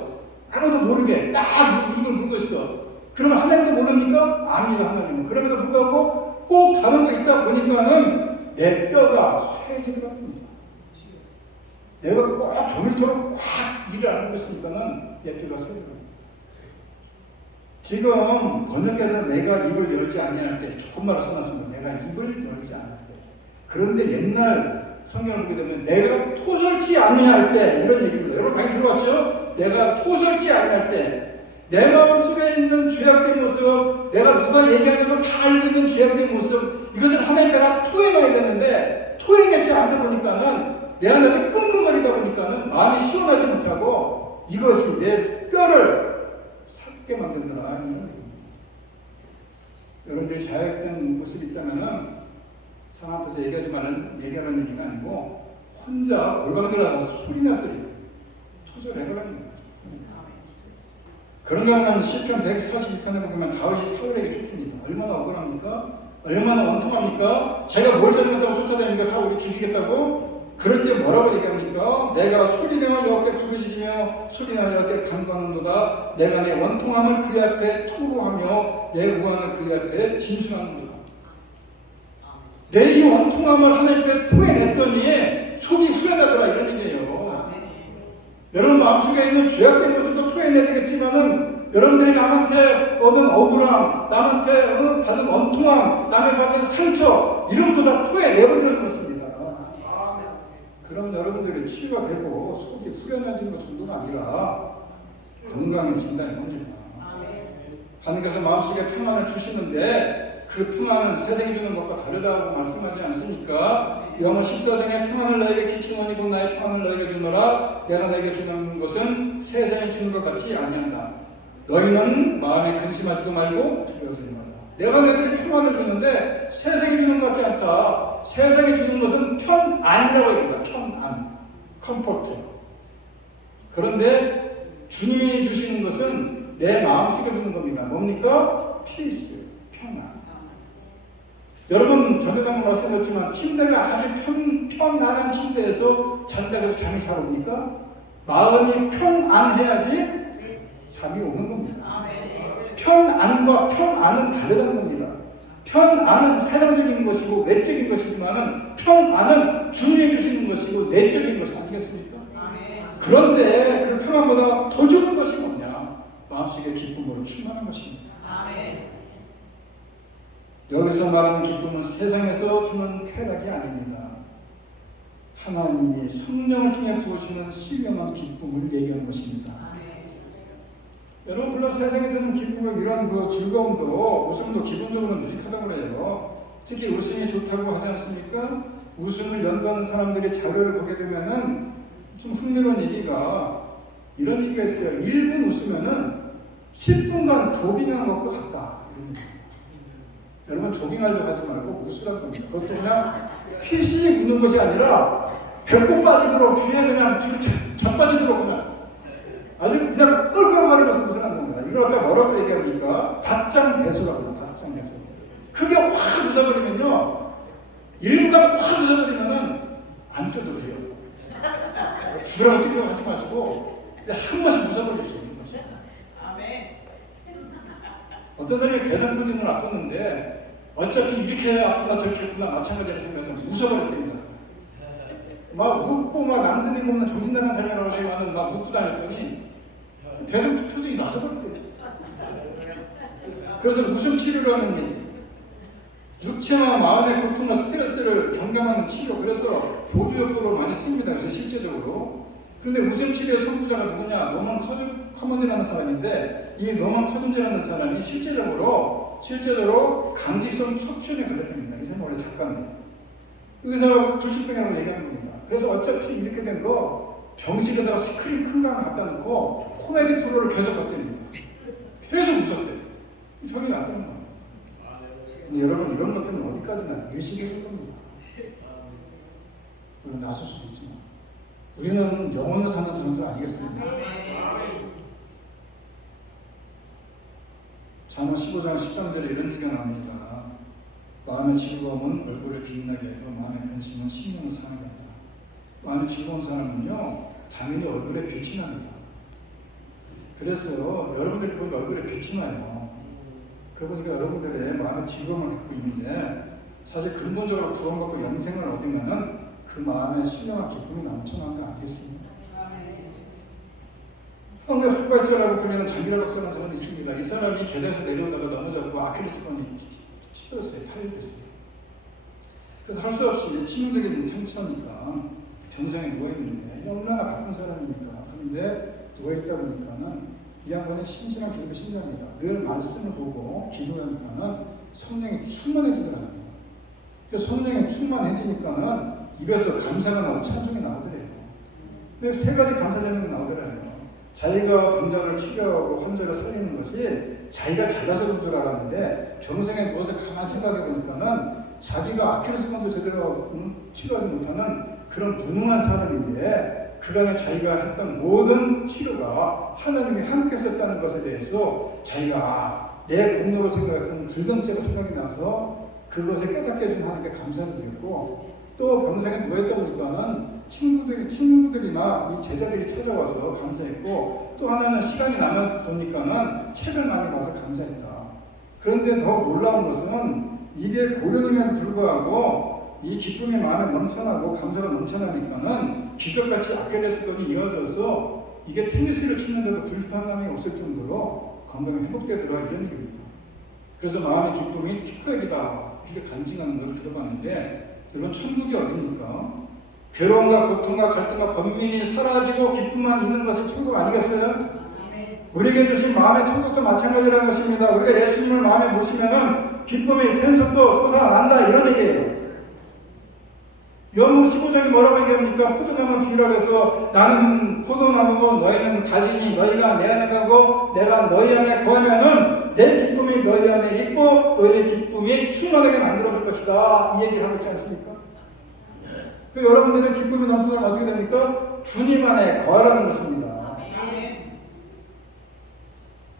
아무도 모르게 딱 입을 물고 있어. 그러면 하나님도 모릅니까? 아닙니다. 하나님은. 그럼에도 불구하고 꼭 다물고 있다 보니까는 내 뼈가 쇠해지는 것 같습니다. 내가 꼭 조밀토록 꽉 일을 안 하고 있으니까는 내 뼈가 쇠해지는 겁니다. 지금 번역해서 내가 입을 열지 아니할 때 조금 말을 써놨습니다. 내가 입을 열지 않을 때. 그런데 옛날 성경을 보게 되면 내가 토설치 아니할 때 이런 얘기입니다. 여러분 많이 들어봤죠? 내가 토설치 아니할 때 내 마음속에 있는 죄악된 모습, 내가 누가 얘기하는 거 다 알고 있는 죄악된 모습, 이것을 하나님께 다 토해내야 되는데 토해내지 않다 보니까는 내 안에서 끙끙거리다 보니까는 마음이 시원하지 못하고 이것이 내 뼈를 삭게 만든다. 여러분들이 자약된 모습이 있다면은 사람 앞에서 얘기하라는 얘기가 아니고 혼자 골방에 들어가서 소리나 토설해보라는 거예요. 그런가 하면 시편 142편에 보면 다윗이 사울에게 쫓깁니다. 얼마나 억울합니까? 얼마나 원통합니까? 제가 뭘 잘못하고 쫓아다니니까 사울이 죽이겠다고? 그럴 때 뭐라고 얘기합니까? 내가 소리내어 여호와께 부르짖으며 소리내어 여호와께 간구하는도다. 내가 내 원통함을 그의 앞에 토로하며 내 우환을 그의 앞에 진술하는도다. 내 이 원통함을 하나님 앞에 토해냈더니 속이 후련하더라 이런 얘기예요. 여러분 마음속에 있는 죄악된 모습도 토해내야 되겠지만은 여러분들이 남한테 얻은 억울함, 남한테 받은 원통함, 남에 받은 상처 이런 것도 다 토해내버리는 것입니다. 그럼 여러분들이 치유가 되고 속이 후련해지는 것 정도가 아니라 건강해진다는 겁니다. 하나님께서 마음속에 평안을 주시는데 그 평안은 세상이 주는 것과 다르다고 말씀하지 않습니까? 영어 14장에 평안을 너에게 끼치노니 곧 나의 평안을 너에게 주노라. 내가 너에게 주는 것은 세상이 주는 것 같지 아니한다. 너희는 마음에 근심하지도 말고 두려워하지 말라. 내가 너희들 평안을 주는데 세상이 주는 것 같지 않다. 세상이 주는 것은 편안이라고 얘기합니다. 편안, 컴포트. 그런데 주님이 주시는 것은 내 마음속에 주는 겁니다. 뭡니까? 피스, 평안. 여러분 전에도 한번 말씀드렸지만 침대가 아주 편안한 침대에서 잔다고 해서 잠이 잘 옵니까? 마음이 편안해야지 잠이 오는 겁니다. 편안과 편안은 다르다는 겁니다. 편안은 세상적인 것이고 외적인 것이지만은 평안은 주님이 주시는 것이고 내적인 것이 아니겠습니까? 그런데 그 평안보다 더 좋은 것이 뭐냐? 마음속의 기쁨으로 충만한 것입니다. 여기서 말하는 기쁨은 세상에서 주는 쾌락이 아닙니다. 하나님이 성령을 통해 부어주는 신령한 기쁨을 얘기하는 것입니다. 여러분 물론 세상에 주는 기쁨과 이런 그 즐거움도 웃음도 기본적으로 유익하다고 그래요. 특히 웃음이 좋다고 하지 않습니까? 웃음을 연구하는 사람들의 자료를 보게 되면은 좀 흥미로운 얘기가 이런 얘기가 있어요. 1분 웃으면은 10분간 조깅하는 것과 같다. 여러분 조깅하려고 하지 말고 웃으라고 합니다. 그것도 그냥 피신이 웃는 것이 아니라 배꼽 빠지도록 뒤에 그냥 뒤로 자빠지도록 그냥 아주 그냥 끌끌거리면서 우승하는 거야. 이걸 아까 뭐라고 얘기하니까 밭장대소라고 해요. 밭장대소. 그게 확 웃어버리면요. 일부가 확 웃어버리면은 안 떠도 돼요. 주라고 뛰려고 하지 마시고 그냥 한 번씩 웃어버리세요. 아멘. 어떤 사람이 대상포진을 아팠는데 어차피 이렇게 아프나 저렇게 아프나 마찬가지로 생각해서 웃어버렸답니다. 막 웃고 막 남들이 없는 정신나간 사람이라고 생각하는 막 웃고 다녔더니 대상포진이 나서버렸대요. 그래서 웃음 치료를 하는 일, 육체와 마음의 고통과 스트레스를 경감하는 치료, 그래서 교주요법으로 많이 씁니다. 그래서 실제적으로. 그런데 웃음 치료의 선구자가 누구냐? 노먼 커먼즈라는 사람인데 이 노먼 커먼즈라는 사람이 실제적으로 강직성 척추염에 걸렸답니다. 이 사람이 원래 작가인데. 여기서 불치병이라고 얘기하는 겁니다. 그래서 어차피 이렇게 된 거 병실에다가 스크린 큰 거 하나 갖다 놓고 코미디 프로를 계속 봤답니다. 계속 웃었대요. 병이 낫다는 거예요. 근데 여러분 이런 것들은 어디까지나 일시적인 겁니다. 물론 나설 수도 있지만 우리는 영혼을 사는 사람들 아니겠습니까? 잠언 15장 13절에 이런 얘기가 나옵니다. 마음의 즐거움은 얼굴을 빛나게 해도 마음의 근심은 심령을 상하게 한다. 마음이 즐거운 사람은요 당연히 얼굴에 빛이 납니다. 그래서 여러분들이 보면 얼굴에 빛이 나요. 그러니까 여러분들의 마음의 즐거움을 갖고 있는데 사실 근본적으로 구원받고 영생을 얻으면은 그 마음에 신령한 기쁨이 넘쳐나는 거 아니겠습니까? 성경 수발자라고 불리는 장기라 박사라는 사람이 있습니다. 이 사람이 계단에서 내려오다가 넘어졌고 아킬레스건이 찢어졌어요. 파열됐어요. 그래서 할 수 없이 치명적인 상처니까 병상에 누워있는데 얼마나 바쁜 사람입니까? 그런데 누워있다 보니까는 이 양반이 신실한 기도가 신기합니다. 늘 말씀을 보고 기도하니까는 성령이 충만해지더라고요. 그래서 성령이 충만해지니까는 입에서 감사가 나오고 찬송이 나오더래요. 근데 세 가지 감사 제목이 나오더라고요. 자기가 병자를 치료하고 환자를 살리는 것이 자기가 잘나서 그런 줄 알았는데 병상에 누워서 가만히 생각해 보니까는 자기가 아킬레스건도 제대로 치료하지 못하는 그런 무능한 사람인데 그간에 자기가 했던 모든 치료가 하나님이 함께 했었다는 것에 대해서 자기가 내 공로로 생각했던 불경죄가 생각이 나서 그것을 깨닫게 해준 하나님께 감사를 드렸고 또 병상에 누워있다 보니까는 친구들이나 이 제자들이 찾아와서 감사했고 또 하나는 시간이 남아 보니까는 책을 많이 봐서 감사했다. 그런데 더 놀라운 것은 이게 고령임에도 불구하고 이 기쁨이 마음에 넘쳐나고 감사가 넘쳐나니까는 기적같이 아킬레스건이 이어져서 이게 테니스를 치는데도 불편함이 없을 정도로 건강이 회복되더라 이런 얘기입니다. 그래서 마음의 기쁨이 특별이다 이렇게 간증하는 걸 들어봤는데 여러분 천국이 어디입니까? 괴로움과 고통과 갈등과 번민이 사라지고 기쁨만 있는 것이 천국 아니겠어요? 우리에게 주신 마음의 천국도 마찬가지라는 것입니다. 우리가 예수님을 마음에 모시면은 기쁨이 샘솟도 솟아난다 이런 얘기예요. 요한복음 15장이 뭐라고 얘기합니까? 포도나무 비유라고 해서 나는 포도나무고 너희는 가지니 너희가 내 안에 가고 내가 너희 안에 거하면은 내 기쁨이 너희 안에 있고 너희의 기쁨이 충만하게 만들어질 것이다 이 얘기를 하고 있지 않습니까? 그 여러분들의 기쁨이 넘쳐나면 어떻게 됩니까? 주님 안에 거하라는 것입니다.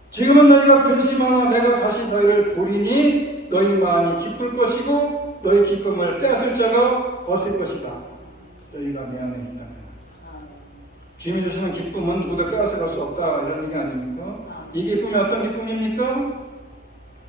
지금은 너희가 근심하나 내가 다시 너희를 보리니 너희 마음이 기쁠 것이고 너희 기쁨을 빼앗을 자가 없을 것이다. 너희가 내 안에 있다. 주님이 주시는 기쁨은 누구도 빼앗아갈 수 없다 이런 얘기 아닙니까? 이 기쁨이 어떤 기쁨입니까?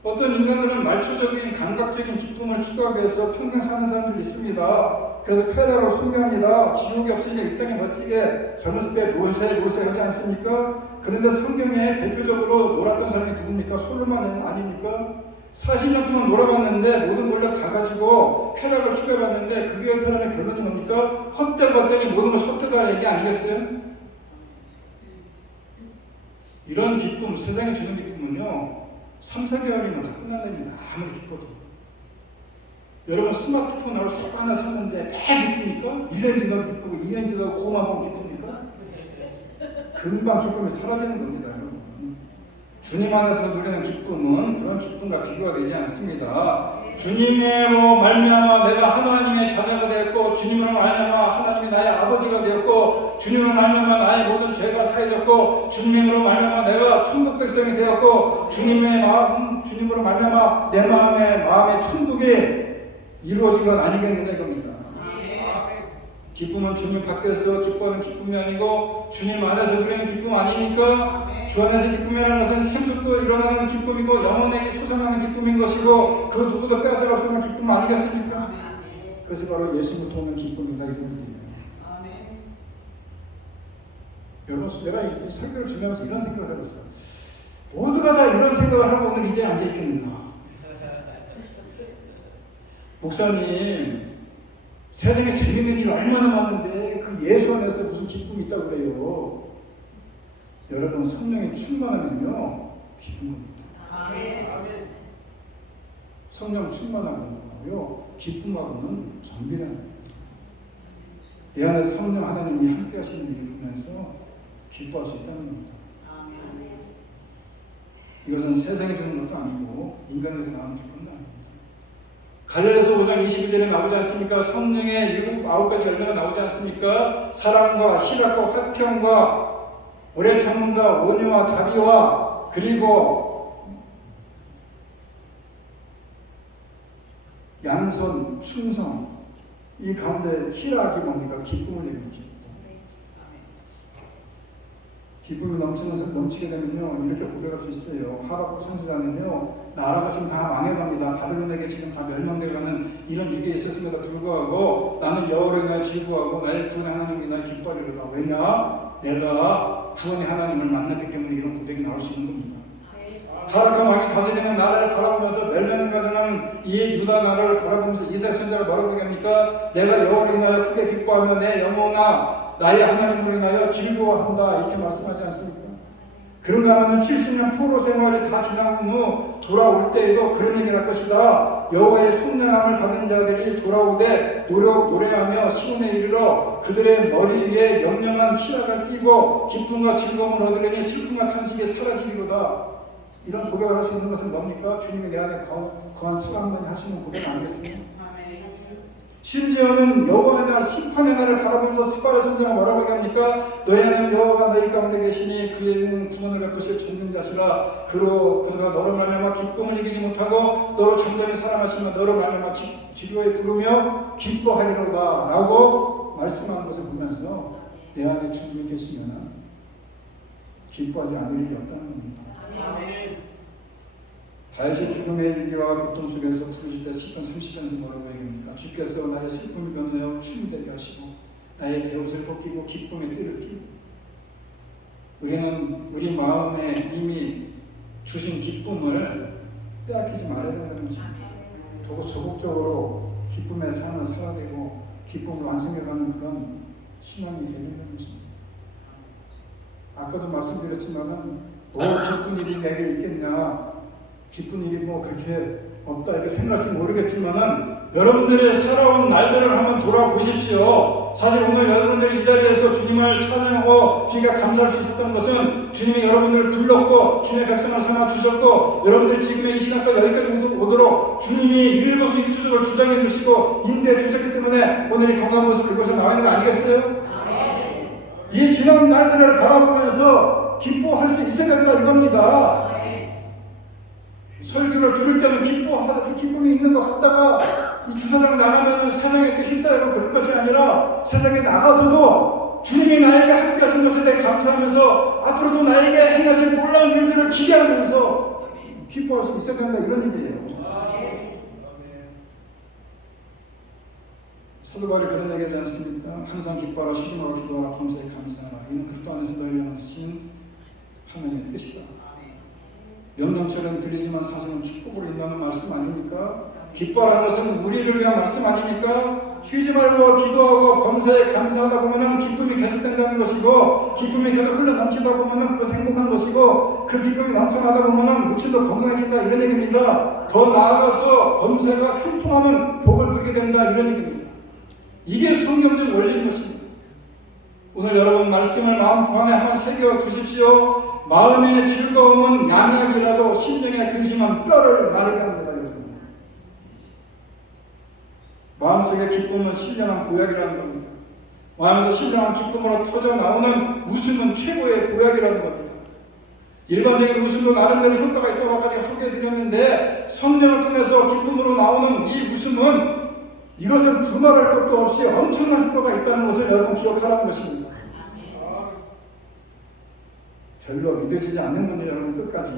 어떤 인간들은 말초적인 감각적인 기쁨을 추구하기 위해서 평생 사는 사람들이 있습니다. 그래서 쾌락으로 숭배합니다. 지옥이 없으니까 이 땅에 멋지게 젊었을 때 노세 하지 않습니까? 그런데 성경에 대표적으로 놀았던 사람이 누굽니까? 솔로몬은 아닙니까? 40년 동안 놀아봤는데 모든 걸 다 가지고 쾌락을 추구해봤는데 그게 사람의 결론이 뭡니까? 헛되고 봤더니 모든 것이 헛되다 얘기 아니겠어요? 이런 기쁨, 세상에 주는 기쁨은요 3, 4개월이면 다 끝난답니다. 아무리 기뻐도. 여러분 스마트폰 하루 쏙 하나 샀는데 매 기쁩니까? 1년 지나도 기쁘고 2년 지나도 고마워 기쁩니까? 금방 기쁨이 사라지는 겁니다. 여러분. 주님 안에서 누리는 기쁨은 그런 기쁨과 비교가 되지 않습니다. 주님으로 말미암아 내가 하나님의 자녀가 되었고, 주님으로 말미암아 하나님이 나의 아버지가 되었고, 주님으로 말미암아 나의 모든 죄가 사해졌고, 주님으로 말미암아 내가 천국 백성이 되었고, 주님으로 말미암아 내 마음의 천국이 이루어진 건 아니겠느냐 이겁니다. 기쁨은 주님 밖에서 기뻐하는 기쁨이 아니고 주님 안에서 누리는 기쁨 아닙니까? 주 안에서 기쁨이라는 것은 생수도 일어나는 기쁨이고 영혼에게 솟아나는 기쁨인 것이고 그 누구도 뺏어갈 수 없는 기쁨 아니겠습니까? 그것이 바로 예수부터 오는 기쁨이다 이겁니다. 여러분, 내가 이 설교를 준비하면서 이런 생각을 해봤어요. 모두가 다 이런 생각을 하고 오늘 이제 앉아있겠는가? 목사님, 세상에 재밌는 일이 얼마나 많은데 그 예수 안에서 무슨 기쁨이 있다고 그래요? 여러분, 성령이 충만하면요 기쁨입니다. 성령 충만하고요 기쁨하고는 정비랍니다. 내 안에서 성령 하나님이 함께 하시는 일을 보면서 기뻐할 수 있다는 겁니다. 이것은 세상에 주는 것도 아니고 인간에서 나오는 기쁨도 아닙니다. 갈라디아서 5장 22절에 나오지 않습니까? 성령의 9가지 열매가 나오지 않습니까? 사랑과 희락과 화평과 오래 참음과 온유와 자비와 그리고 양선, 충성. 이 가운데 희락이 뭡니까? 기쁨을 내는 기쁨. 기쁨이 넘치게 되면요 이렇게 고백할 수 있어요. 하박국 선지자는요 나라가 지금 다 망해갑니다. 바벨론에게 지금 다 멸망되어가는 이런 위기에 있었음에도 불구하고 나는 여호와를 인하여 즐거워하고 나의 구원의 하나님을 인하여 기뻐하리로다. 왜냐? 내가 구원의 하나님을 만났기 때문에 이런 고백이 나올 수 있는 겁니다. 타락한 왕이 다스리는 나라를 바라보면서 멸망을 가져가는 이 유다 나라를 바라보면서 이사야 선지자가 뭐라고 얘기합니까? 내가 여호와를 인하여 크게 기뻐하며 내 영혼아 나의 하나님으로 인하여 즐거워한다 이렇게 말씀하지 않습니까? 그런가 하면 70년 포로 생활이 다 지난 후 돌아올 때에도 그런 얘기를 할 것이다. 여호와의 손량함을 받은 자들이 돌아오되 노래하며 시온에 이르러 그들의 머리 위에 영영한 희락을 띠고 기쁨과 즐거움을 얻으려니 슬픔과 탄식이 사라지리로다. 이런 고백을 할 수 있는 것은 뭡니까? 주님이 내 안에 거한 사람만이 하시는 고백 아니겠습니까? 심지어는 여호와의 날 심판의 날을 바라보면서 스바랴 선지자가 뭐라고 얘기합니까? 너희 하나님 여호와가 너희 가운데 계시니 그에는 구원을 갚으실 전능자시라. 그가 너로 말미암아 기쁨을 이기지 못하고 너로 잠잠히 사랑하시며 너로 말미암아 지루에 부르며 기뻐하리로다 라고 말씀하는 것을 보면서 내 안에 주님이 계시면 기뻐하지 않을 일이 없다는 겁니다. 다윗이 죽음의 위기와 고통 속에서 부르실 때 시편 30편에서 뭐라고 얘기합니까? 주께서 나의 슬픔을 변하여 춤이 되게 하시고 나의 배옷을 벗기고 기쁨의 띠를 끼고 우리는 우리 마음에 이미 주신 기쁨을 빼앗기지 말아야 되는 것입니다. 더 적극적으로 기쁨의 삶을 살아야 되고 기쁨을 완성해가는 그런 신앙이 되는 것입니다. 아까도 말씀드렸지만은 뭐 기쁜 일이 내게 있겠냐, 기쁜 일이 뭐 그렇게 없다 이렇게 생각할지 모르겠지만은 여러분들의 살아온 날들을 한번 돌아보십시오. 사실 오늘 여러분들이 이 자리에서 주님을 찬양하고 주님과 감사할 수 있었던 것은 주님이 여러분들을 불렀고 주님의 백성을 삼아 주셨고 여러분들이 지금의 이 시간까지 여기까지 오도록 주님이 일거수일투족을 주장해 주시고 인도해 주셨기 때문에 오늘 이 건강한 모습을 이곳에 나와 있는 거 아니겠어요? 이 지난 날들을 바라보면서 기뻐할 수 있어야 된다 이겁니다. 설교를 들을 때는 기쁨이 있는 것 같다가 이 주차장 나가면 세상에 또 휩싸이고 그럴 것이 아니라 세상에 나가서도 주님이 나에게 함께 하신 것에 대해 감사하면서 앞으로도 나에게 행하실 놀라운 일들을 기대하면서 기뻐할 수 있어야 된다 이런 얘기예요. 사도 바울이 그런 얘기하지 않습니까? 항상 기뻐하라, 쉬지 말고 기도하라, 범사에 감사하라. 이는 그리스도 안에서 너희를 하신 하나님의 뜻이다. 명령처럼 들리지만 사실은 축복으로 인도하는 말씀 아닙니까? 기뻐하는 것은 우리를 위한 말씀 아닙니까? 쉬지 말고 기도하고 범사에 감사하다 보면 기쁨이 계속된다는 것이고 기쁨이 계속 흘러 넘치다 보면 그것이 행복한 것이고 그 기쁨이 넘쳐나다 보면 무친도 건강해진다 이런 얘기입니다. 더 나아가서 범사가 형통하는 복을 누리게 된다 이런 얘기입니다. 이게 성경적 원리인 것입니다. 오늘 여러분 말씀을 마음판에 한번 새겨 두십시오. 마음의 즐거움은 양약이라도 심령의 근심은 뼈를 마르게 합니다. 여러분. 마음속의 기쁨은 신령한 보약이라는 겁니다. 마음에서 신령한 기쁨으로 터져 나오는 웃음은 최고의 보약이라는 겁니다. 일반적인 웃음도 나름대로 효과가 있다고 아까 제가 소개해드렸는데 성령을 통해서 기쁨으로 나오는 이 웃음은 이것은 두말할 것도 없이 엄청난 효과가 있다는 것을 여러분 기억하라는 것입니다. 별로 믿어지지 않는 분이 여러분 끝까지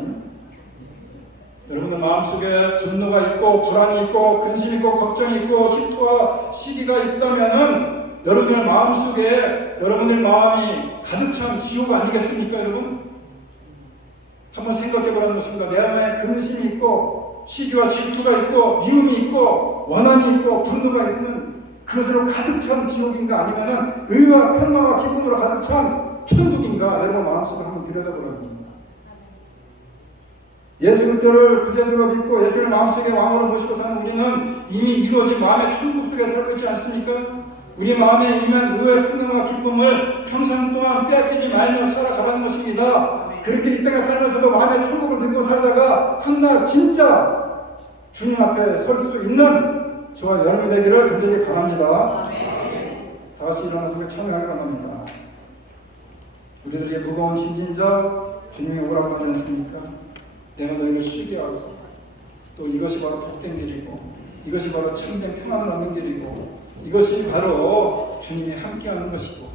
여러분들 마음속에 분노가 있고 불안이 있고 근심이 있고 걱정이 있고 실투와 시기가 있다면은 여러분들 마음속에 여러분들 마음이 가득 찬 지옥 아니겠습니까 여러분? 한번 생각해 보라는 것입니다. 내 안에 근심이 있고 시기와 질투가 있고 미움이 있고 원한이 있고 분노가 있는 그것으로 가득 찬 지옥인가 아니면은 의와 평화와 기쁨으로 가득 찬 천국인가 여러분 마음속으로 한번 들여다보라는 겁니다. 예수 그리스도를 구세주로 믿고 예수를 마음속에 왕으로 모시고 사는 우리는 이미 이루어진 마음의 천국 속에 살고 있지 않습니까? 우리 마음에 임한 의의 평강과 기쁨을 평생 동안 빼앗기지 말며 살아가라는 것입니다. 그렇게 이 땅에 살면서도 마음의 천국을 누리고 살다가 훗날 진짜 주님 앞에 설 수 있는 저와 여러분 되기를 간절히 바랍니다. 다 같이 일어나서 찬양하기 바랍니다. 우리들에게 무거운 짐진 자 주님이 오라고 하지 않습니까? 내가 너희를 쉬게 하고 또 이것이 바로 복된 길이고 이것이 바로 참된 평안을 얻는 길이고 이것이 바로 주님이 함께하는 것이고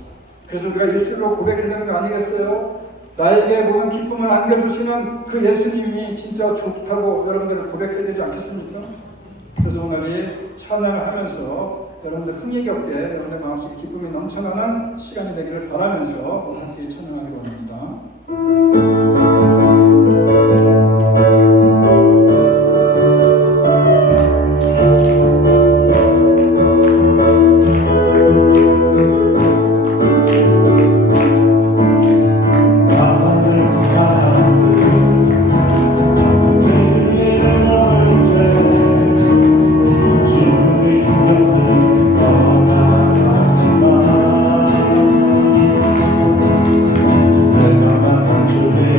그래서 우리가 입술로 고백해야 되는 거 아니겠어요? 나에게 모든 기쁨을 안겨주시는 그 예수님이 진짜 좋다고 여러분들 고백해야 되지 않겠습니까? 그래서 오늘 이 찬양을 하면서 여러분들 흥미가 없게 여러분들 마음속에 기쁨이 넘쳐나는 시간이 되기를 바라면서 함께 찬양하기로 합니다. 주의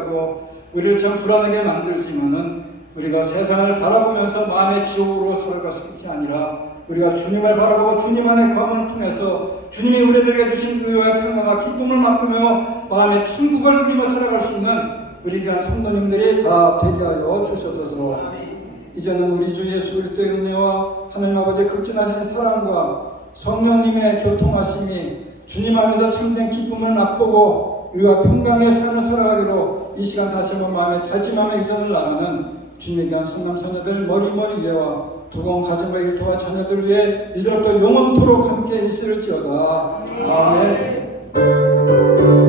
하고 우리를 참 불안하게 만들지만은 우리가 세상을 바라보면서 마음의 지옥으로 살아갈 것이 아니라 우리가 주님을 바라보고 주님 안의 검을 통해서 주님이 우리들에게 주신 의와 평강과 기쁨을 맛보며 마음의 천국을 누리며 살아갈 수 있는 우리 귀한 성도님들이 다 되게 하여 주셔서 이제는 우리 주 예수 그리스도의 은혜와 하나님 아버지의 극진하신 사랑과 성령님의 교통하심이 주님 안에서 참된 기쁨을 맛보고 의와 평강의 삶을 살아가기로 이 시간 다시 한번 마음에 다짐하며 이전을 나가는 주님의 귀한 성남 자녀들 머리머리 위에와 두꺼운 가정과 일터와 자녀들 위해 이제부터 영원토록 함께 있을지어다. 아멘.